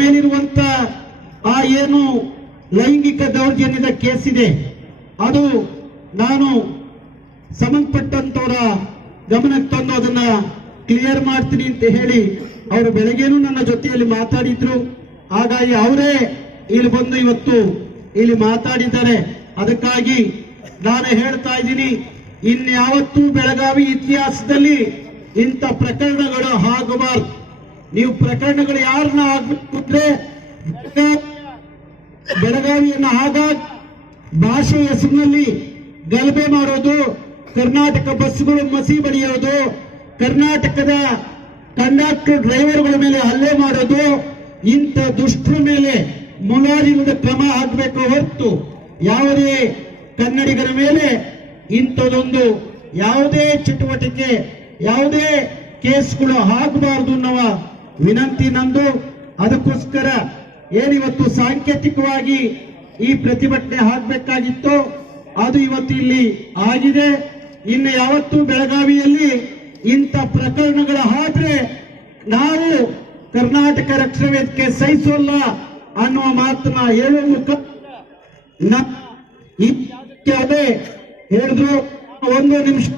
ಮೇಲಿರುವಂತ ಆ ಏನು ಲೈಂಗಿಕ ದೌರ್ಜನ್ಯದ ಕೇಸ್ ಇದೆ ಅದು ನಾನು ಸಂಬಂಧಪಟ್ಟಂತವರ ಗಮನಕ್ಕೆ ತಂದು ಅದನ್ನ ಕ್ಲಿಯರ್ ಮಾಡ್ತೀನಿ ಅಂತ ಹೇಳಿ ಅವರು ಬೆಳಗ್ಗೆನೂ ನನ್ನ ಜೊತೆಯಲ್ಲಿ ಮಾತಾಡಿದ್ರು. ಹಾಗಾಗಿ ಅವರೇ ಇಲ್ಲಿ ಬಂದು ಇವತ್ತು ಇಲ್ಲಿ ಮಾತಾಡಿದ್ದಾರೆ. ಅದಕ್ಕಾಗಿ ನಾನು ಹೇಳ್ತಾ ಇದ್ದೀನಿ, ಇನ್ಯಾವತ್ತೂ ಬೆಳಗಾವಿ ಇತಿಹಾಸದಲ್ಲಿ ಇಂಥ ಪ್ರಕರಣಗಳು ಆಗಬಾರ್ದು. ನೀವು ಪ್ರಕರಣಗಳು ಯಾರನ್ನ ಹಾಕಿದ್ರೆ ಬೆಳಗಾವಿಯನ್ನ ಆಗಾಗ ಭಾಷೆ ಹೆಸರಿನಲ್ಲಿ ಗಲಭೆ ಮಾಡೋದು, ಕರ್ನಾಟಕ ಬಸ್ಗಳು ಮಸಿ ಬಡಿಯೋದು, ಕರ್ನಾಟಕದ ಕಂಡಕ್ಟರ್ ಡ್ರೈವರ್ಗಳ ಮೇಲೆ ಹಲ್ಲೆ ಮಾಡೋದು, ಇಂಥ ದುಷ್ಟರ ಮೇಲೆ ಮುಲಾಜಿಲ್ಲದ ಕ್ರಮ ಆಗ್ಬೇಕು ಹೊರತು ಯಾವುದೇ ಕನ್ನಡಿಗರ ಮೇಲೆ ಇಂಥದೊಂದು ಯಾವುದೇ ಚಟುವಟಿಕೆ, ಯಾವುದೇ ಕೇಸ್ಗಳು ಆಗಬಾರದು ಅನ್ನುವ ವಿನಂತಿ ನಂದು. ಅದಕ್ಕೋಸ್ಕರ ಏನಿವತ್ತು ಸಾಂಕೇತಿಕವಾಗಿ ಈ ಪ್ರತಿಭಟನೆ ಆಗಬೇಕಾಗಿತ್ತು ಅದು ಇವತ್ತು ಇಲ್ಲಿ ಆಗಿದೆ. ಇನ್ನು ಯಾವತ್ತೂ ಬೆಳಗಾವಿಯಲ್ಲಿ ಇಂಥ ಪ್ರಕರಣಗಳ ಆದ್ರೆ ನಾವು ಕರ್ನಾಟಕ ರಕ್ಷಣಾ ವೇದಿಕೆ ಸಹಿಸೋಲ್ಲ ಅನ್ನುವ ಮಾತನ್ನ ಹೇಳುವ ಹೇಳಿದ್ರು. ಒಂದು ನಿಮಿಷ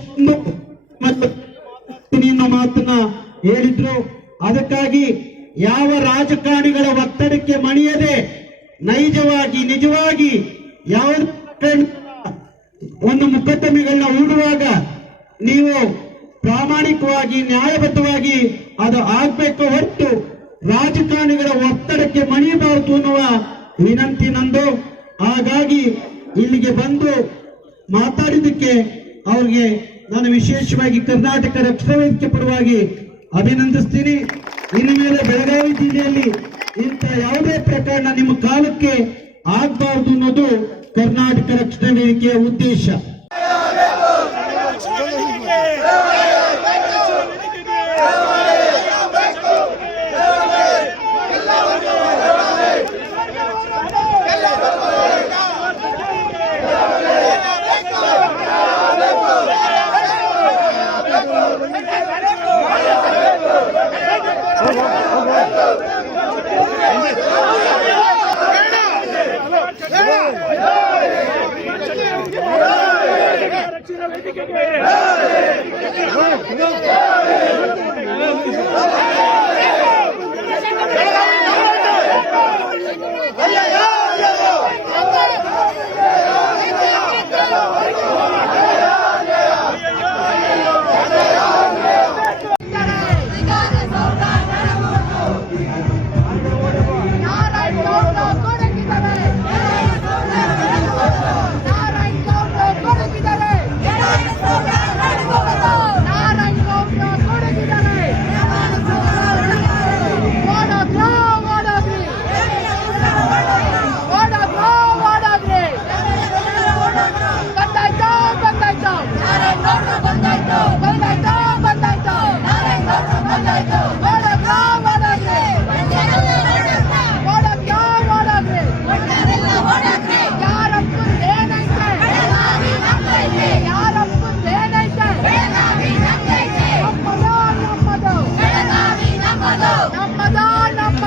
ಮಾತನ್ನ ಹೇಳಿದ್ರು. ಅದಕ್ಕಾಗಿ ಯಾವ ರಾಜಕಾರಣಿಗಳ ಒತ್ತಡಕ್ಕೆ ಮಣಿಯದೆ ನೈಜವಾಗಿ, ನಿಜವಾಗಿ ಯಾವ ಒಂದು ಮುಕದ್ದಮೆಗಳನ್ನ ಹೂಡುವಾಗ ನೀವು ಪ್ರಾಮಾಣಿಕವಾಗಿ, ನ್ಯಾಯಬದ್ಧವಾಗಿ ಅದು ಆಗ್ಬೇಕು ಹೊರತು ರಾಜಕಾರಣಿಗಳ ಒತ್ತಡಕ್ಕೆ ಮಣಿಯಬಾರದು ಅನ್ನುವ ವಿನಂತಿ ನಂದು. ಹಾಗಾಗಿ ಇಲ್ಲಿಗೆ ಬಂದು ಮಾತಾಡಿದ್ದಕ್ಕೆ ಅವ್ರಿಗೆ ನಾನು ವಿಶೇಷವಾಗಿ ಕರ್ನಾಟಕ ರಕ್ಷಣಾ ವೇದಿಕೆ ಪರವಾಗಿ ಅಭಿನಂದಿಸ್ತೀನಿ. ಇನ್ನು ಮೇಲೆ ಬೆಳಗಾವಿ ಜಿಲ್ಲೆಯಲ್ಲಿ ಇಂಥ ಯಾವುದೇ ಪ್ರಕರಣ ನಿಮ್ಮ ಕಾಲಕ್ಕೆ ಆಗ್ಬಾರ್ದು ಅನ್ನೋದು ಕರ್ನಾಟಕ ರಕ್ಷಣಾ ವೇದಿಕೆಯ ಉದ್ದೇಶ.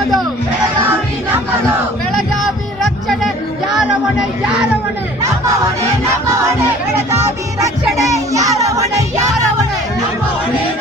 ನಮ್ಮದು ನಮ್ಮದು ಬೆಳಗಾವಿ ರಕ್ಷಣೆ ಯಾರ ಹೊಣೆ ಯಾರ ಹೊಣೆ ಬೆಳಗಾವಿ ರಕ್ಷಣೆ ಯಾರ ಹೊಣೆ ಯಾರ ಹೊಣೆ ಅಯ್ಯಯ್ಯೋ